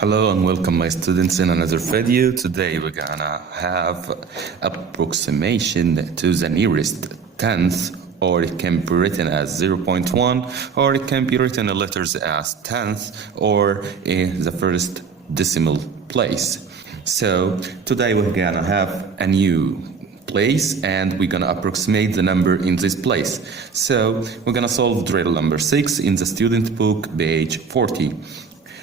Hello and welcome my students in another video. Today we're gonna have approximation to the nearest tenth, or it can be written as 0.1, or it can be written in letters as tenth or in the first decimal place. So today we're gonna have a new place and we're gonna approximate the number in this place. So we're gonna solve drill number 6 in the student book, page 40.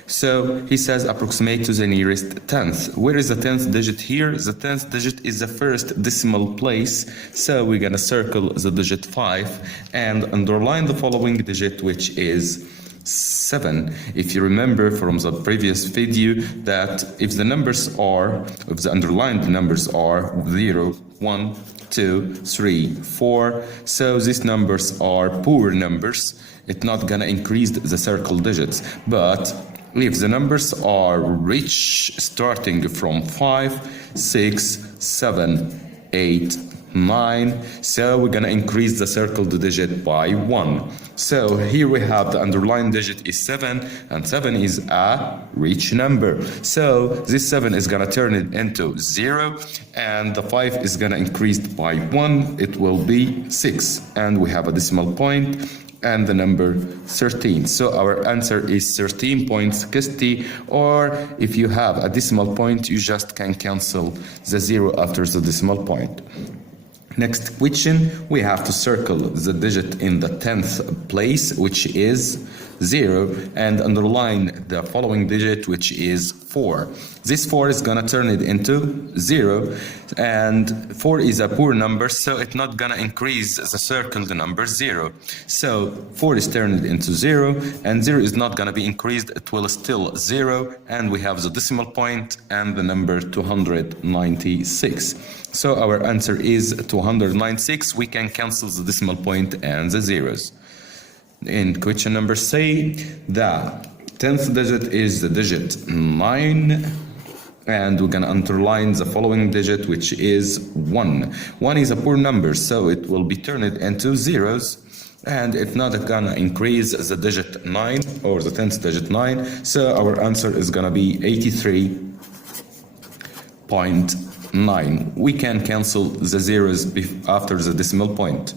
So he says approximate to the nearest tenth. Where is the tenth digit here? The tenth digit is the first decimal place. So we're gonna circle the digit 5 and underline the following digit, which is 7. If you remember from the previous video that if the underlined numbers are 0, 1, 2, 3, 4, so these numbers are poor numbers. It's not gonna increase the circle digits. But if the numbers are rich, starting from 5, 6, 7, 8, 9, so we're gonna increase the circled digit by 1. So here we have the underlined digit is 7, and 7 is a rich number. So this 7 is gonna turn it into 0, and the 5 is gonna increase by 1. It will be 6, and we have a decimal point and the number 13. So our answer is 13.60, or if you have a decimal point, you just can cancel the 0 after the decimal point. Next question, we have to circle the digit in the 10th place, which is 0, and underline the following digit, which is 4. This 4 is gonna turn it into 0, and 4 is a poor number, so it's not gonna increase the circled number 0. So 4 is turned into 0, and 0 is not gonna be increased, it will still 0, and we have the decimal point and the number 296. So our answer is 296. We can cancel the decimal point and the zeros. In question number C, the 10th digit is the digit 9, and we're gonna underline the following digit, which is 1. 1 is a poor number, so it will be turned into zeros, and it's not gonna increase the digit 9 or the 10th digit 9, so our answer is gonna be 83.9. We can cancel the zeros after the decimal point.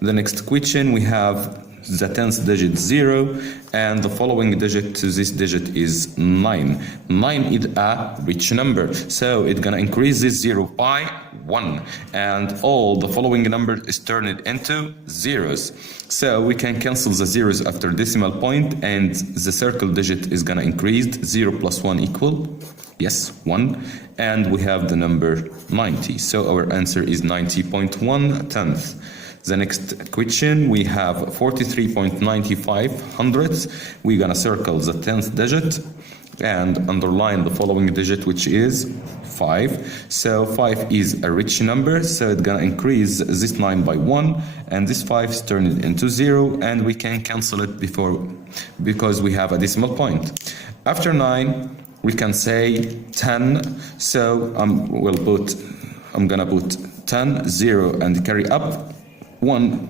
The next question, we have the 10th digit 0, and the following digit to this digit is 9. 9 is a rich number, so it's gonna increase this 0 by 1, and all the following number is turned into zeros. So we can cancel the zeros after decimal point, and the circle digit is gonna increase. 0 plus 1 equal, yes, 1, and we have the number 90. So our answer is 90.1 tenth. The next question, we have 43.95 hundredths. We're gonna circle the 10th digit and underline the following digit, which is 5. So 5 is a rich number, so it's gonna increase this 9 by 1, and this 5 is turned into 0, and we can cancel it because we have a decimal point. After 9, we can say 10, so I'm gonna put 10, 0, and carry up 1.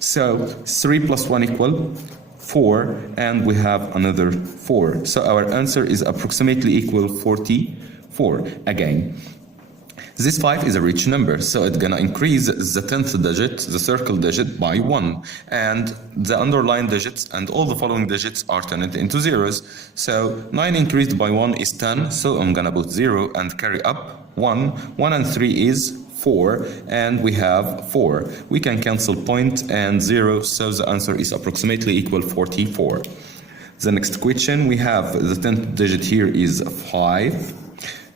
So 3 plus 1 equal 4, and we have another 4. So our answer is approximately equal 44. Again, this 5 is a rich number, so it's gonna increase the 10th digit, the circle digit, by 1, and the underlined digits and all the following digits are turned into zeros. So 9 increased by 1 is 10, so I'm gonna put 0 and carry up 1. 1 and 3 is 4, and we have 4. We can cancel point and 0, so the answer is approximately equal 44. The next question, we have the 10th digit here is 5,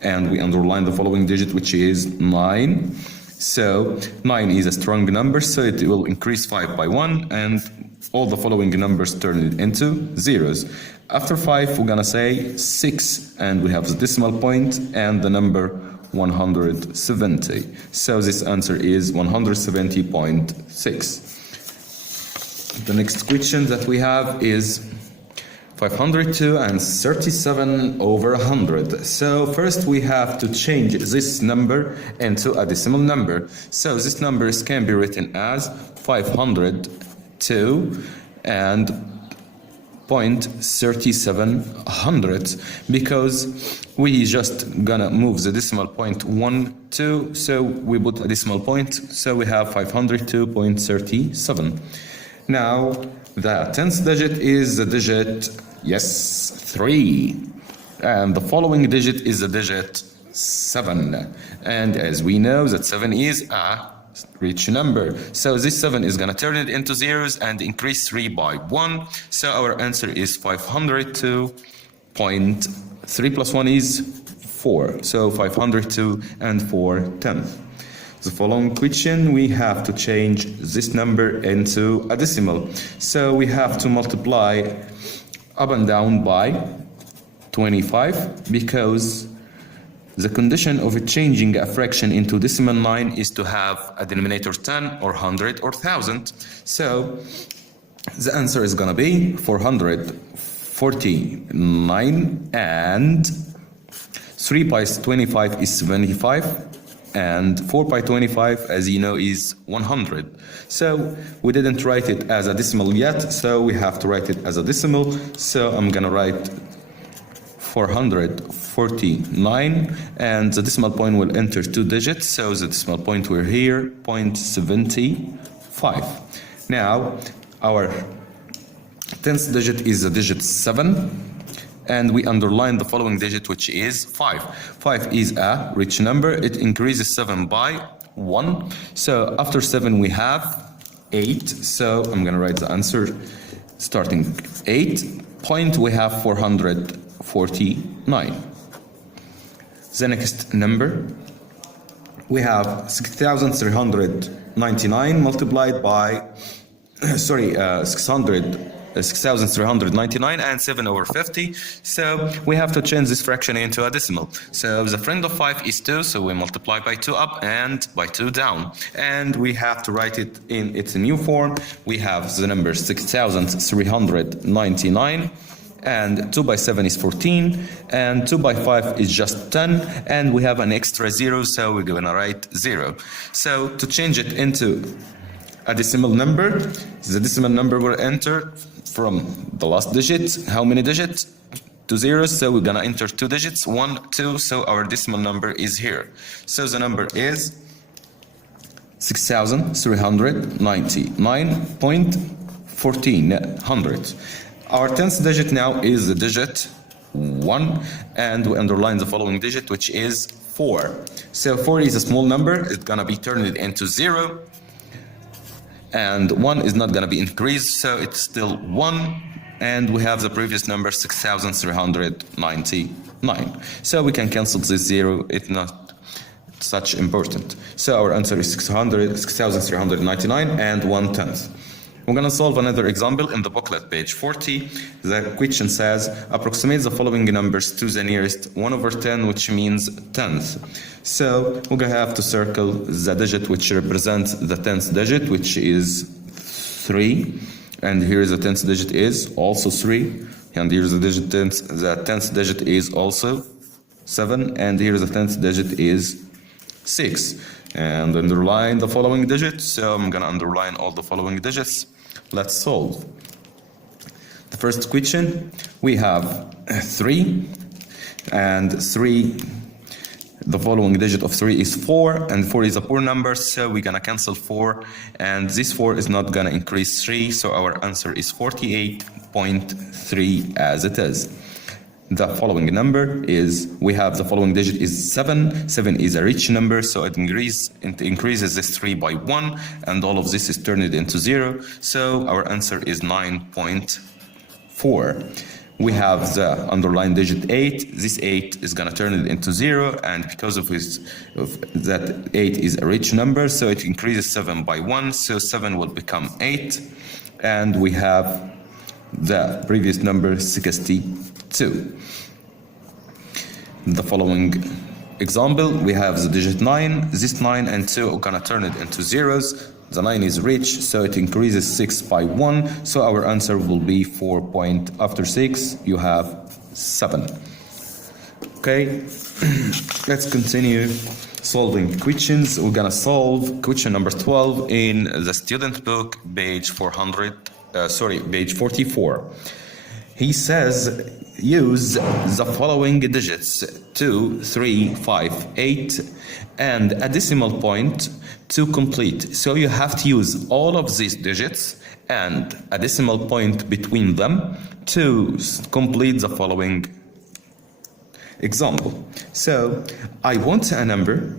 and we underline the following digit, which is 9. So 9 is a strong number, so it will increase 5 by 1, and all the following numbers turn it into zeros. After 5, we're gonna say 6, and we have the decimal point and the number 170. So this answer is 170.6. The next question that we have is 502 and 37 over 100. So first we have to change this number into a decimal number. So this numbers can be written as 502 and 0.3700 because we just gonna move the decimal point 1, 2, so we put a decimal point, so we have 502.37. Now the 10th digit is the digit, yes, 3, and the following digit is the digit 7, and as we know that 7 is a rich number, so this 7 is gonna turn it into zeros and increase 3 by 1, so our answer is 502.3 plus 1 is 4, so 502 and 4 tenths. The following question, we have to change this number into a decimal, so we have to multiply up and down by 25 because the condition of changing a fraction into decimal 9 is to have a denominator 10 or 100 or 1000. So the answer is gonna be 449, and 3 by 25 is 75, and 4 by 25, as you know, is 100. So we didn't write it as a decimal yet, so we have to write it as a decimal. So I'm gonna write 449, and the decimal point will enter 2 digits, so the decimal point we're here, 0.75. Now our 10th digit is the digit 7, and we underline the following digit, which is 5. 5 is a rich number, it increases 7 by 1, so after 7 we have 8, so I'm gonna write the answer starting 8 point, we have 449. The next number, we have 6,399 multiplied by, 6,399 and 7 over 50. So we have to change this fraction into a decimal. So the friend of 5 is 2, so we multiply by 2 up and by 2 down. And we have to write it in its new form. We have the number 6,399. And 2 by 7 is 14, and 2 by 5 is just 10, and we have an extra 0, so we're going to write 0. So to change it into a decimal number, the decimal number will enter from the last digit. How many digits? 2 zeros, so we're going to enter 2 digits, 1, 2, so our decimal number is here. So the number is 6,399.1400. Our 10th digit now is the digit 1, and we underline the following digit, which is 4. So 4 is a small number, it's gonna be turned into 0, and 1 is not gonna be increased, so it's still 1, and we have the previous number 6,399. So we can cancel this 0, it's not such important. So our answer is 6,399 and 1/10. We're going to solve another example in the booklet, page 40. The question says, approximate the following numbers to the nearest 1 over 10, which means 10th. So we're going to have to circle the digit which represents the 10th digit, which is 3. And here is the 10th digit is also 3. And here's the digit 10th, the 10th digit is also 7. And here the 10th digit is 6. And underline the following digits. So I'm going to underline all the following digits. Let's solve. The first question, we have 3, and 3, the following digit of 3 is 4, and 4 is a poor number, so we're going to cancel 4, and this 4 is not going to increase 3, so our answer is 48.3 as it is. The following number is, we have the following digit is 7. 7 is a rich number, so it increases this 3 by 1, and all of this is turned into 0. So our answer is 9.4. We have the underlined digit 8. This 8 is going to turn it into 0, and because of that 8 is a rich number, so it increases 7 by 1, so 7 will become 8. And we have the previous number 62. The following example, we have the digit 9. This 9 and 2 are gonna turn it into zeros. The 9 is rich, so it increases 6 by 1. So our answer will be 4 point, after 6, you have 7. Okay, let's continue solving questions. We're gonna solve question number 12 in the student book, page 400. Page 44. He says use the following digits 2, 3, 5, 8 and a decimal point to complete. So you have to use all of these digits and a decimal point between them to complete the following example. So I want a number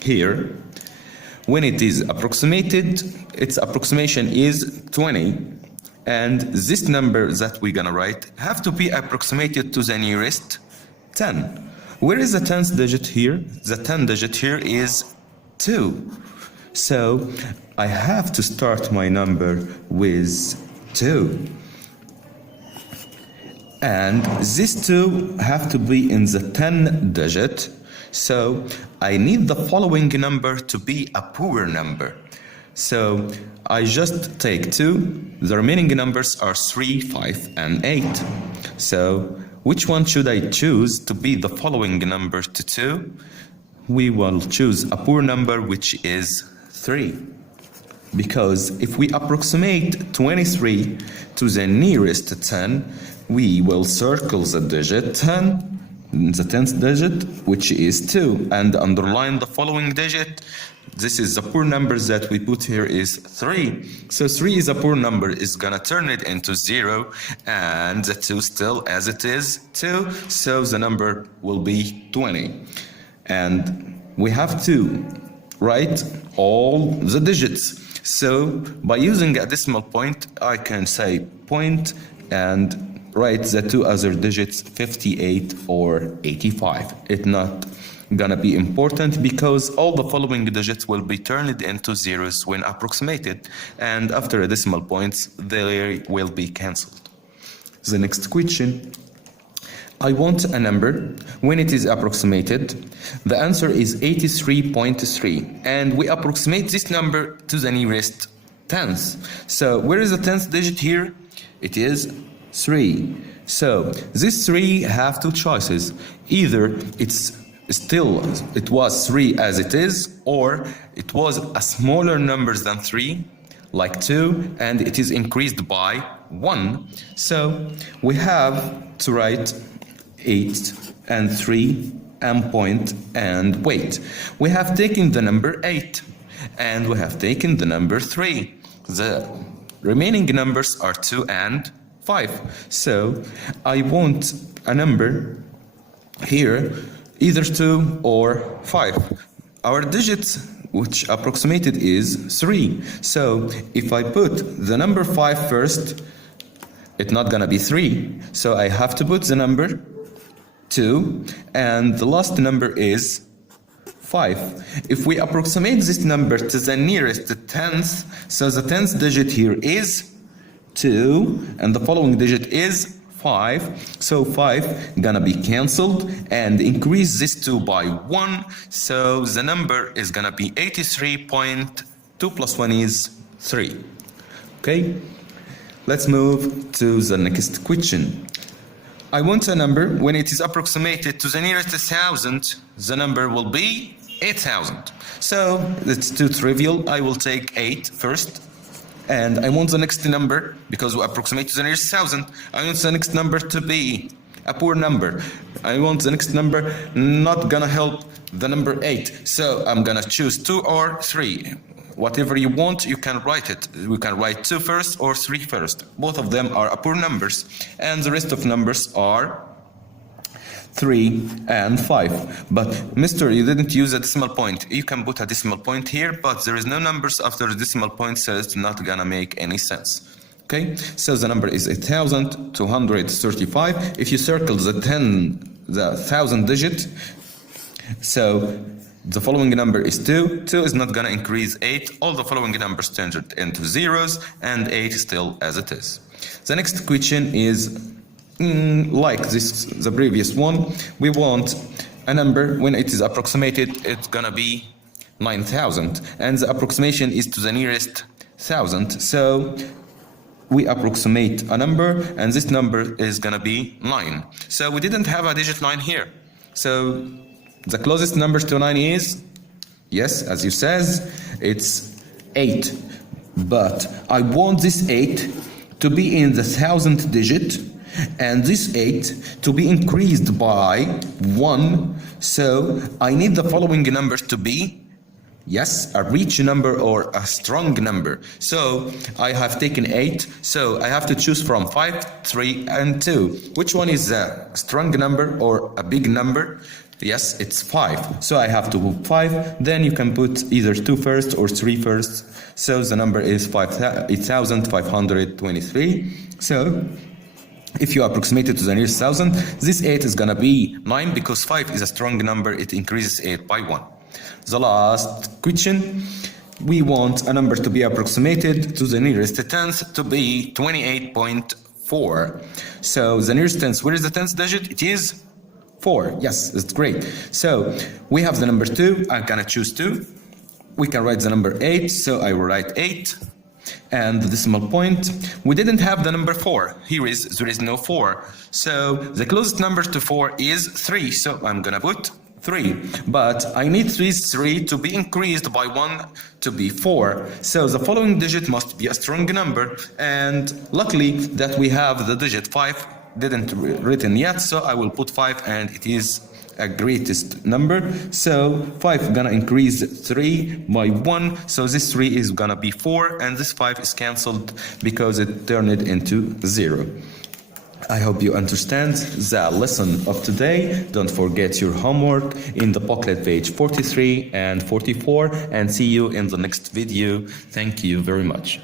here. When it is approximated, its approximation is 20. And this number that we're gonna write have to be approximated to the nearest 10. Where is the 10th digit here? The 10th digit here is 2. So I have to start my number with 2. And these 2 have to be in the 10 digit. So I need the following number to be a poor number. So I just take 2. The remaining numbers are 3, 5, and 8. So which one should I choose to be the following number to 2? We will choose a poor number, which is 3. Because if we approximate 23 to the nearest 10, we will circle the digit 10, the 10th digit, which is 2, and underline the following digit. This is the poor number that we put here is 3. So 3 is a poor number, is gonna turn it into 0, and the 2 still as it is 2, so the number will be 20. And we have to write all the digits. So by using a decimal point, I can say point and write the 2 other digits 58 or 85. It's not gonna be important because all the following digits will be turned into zeros when approximated, and after a decimal point they will be cancelled. The next question. I want a number. When it is approximated, the answer is 83.3, and we approximate this number to the nearest tenth. So where is the 10th digit here? It is 3. So these 3 have 2 choices. Either it was 3 as it is, or it was a smaller number than 3, like 2, and it is increased by 1. So we have to write 8 and 3 and point and wait. We have taken the number 8 and we have taken the number 3. The remaining numbers are 2 and 5. So I want a number here, either 2 or 5. Our digit which approximated is 3. So if I put the number 5 first, it's not gonna be 3. So I have to put the number 2, and the last number is 5. If we approximate this number to the nearest 10th, so the 10th digit here is 2, and the following digit is 5. So 5 gonna be cancelled, and increase this 2 by 1. So the number is gonna be 83.2 plus 1 is 3. Okay, let's move to the next question. I want a number. When it is approximated to the nearest 1,000, the number will be 8,000. So it's too trivial. I will take 8 first. And I want the next number, because we approximate to the nearest 1,000, I want the next number to be a poor number. I want the next number not gonna help the number 8. So I'm gonna choose 2 or 3. Whatever you want, you can write it. We can write 2 first or 3 first. Both of them are poor numbers, and the rest of numbers are 3 and 5. But mister, you didn't use a decimal point. You can put a decimal point here, but there is no numbers after the decimal point, so it's not gonna make any sense. Okay, so the number is 8,235. If you circle the 1,000 digit, so the following number is 2. 2 is not gonna increase 8. All the following numbers turned into zeros, and 8 is still as it is. The next question is like the previous one. We want a number. When it is approximated, it's gonna be 9,000, and the approximation is to the nearest 1,000. So we approximate a number, and this number is gonna be 9. So we didn't have a digit 9 here. So the closest number to 9 is, yes, as you says, it's 8. But I want this 8 to be in the 1,000th digit, and this 8 to be increased by 1. So I need the following numbers to be, yes, a rich number or a strong number. So I have taken 8, so I have to choose from 5, 3, and 2. Which one is a strong number or a big number? Yes, it's 5. So I have to put 5. Then you can put either 2 first or 3 first. So the number is 8,523. So if you approximate it to the nearest 1,000, this 8 is gonna be 9 because 5 is a strong number. It increases 8 by 1. The last question, we want a number to be approximated to the nearest tenth to be 28.4. So the nearest tenth, where is the tenth digit? It is 4. Yes, it's great. So we have the number 2. I'm gonna choose 2. We can write the number 8, so I will write 8. And the decimal point, we didn't have the number 4. There is no 4. So the closest number to 4 is 3. So I'm gonna put 3. But I need this 3 to be increased by 1 to be 4. So the following digit must be a strong number. And luckily that we have the digit 5 didn't written yet. So I will put 5 and it is a greatest number. So 5 gonna increase 3 by 1. So this 3 is gonna be 4 and this 5 is cancelled because it turned it into 0. I hope you understand the lesson of today. Don't forget your homework in the booklet page 43 and 44 and see you in the next video. Thank you very much.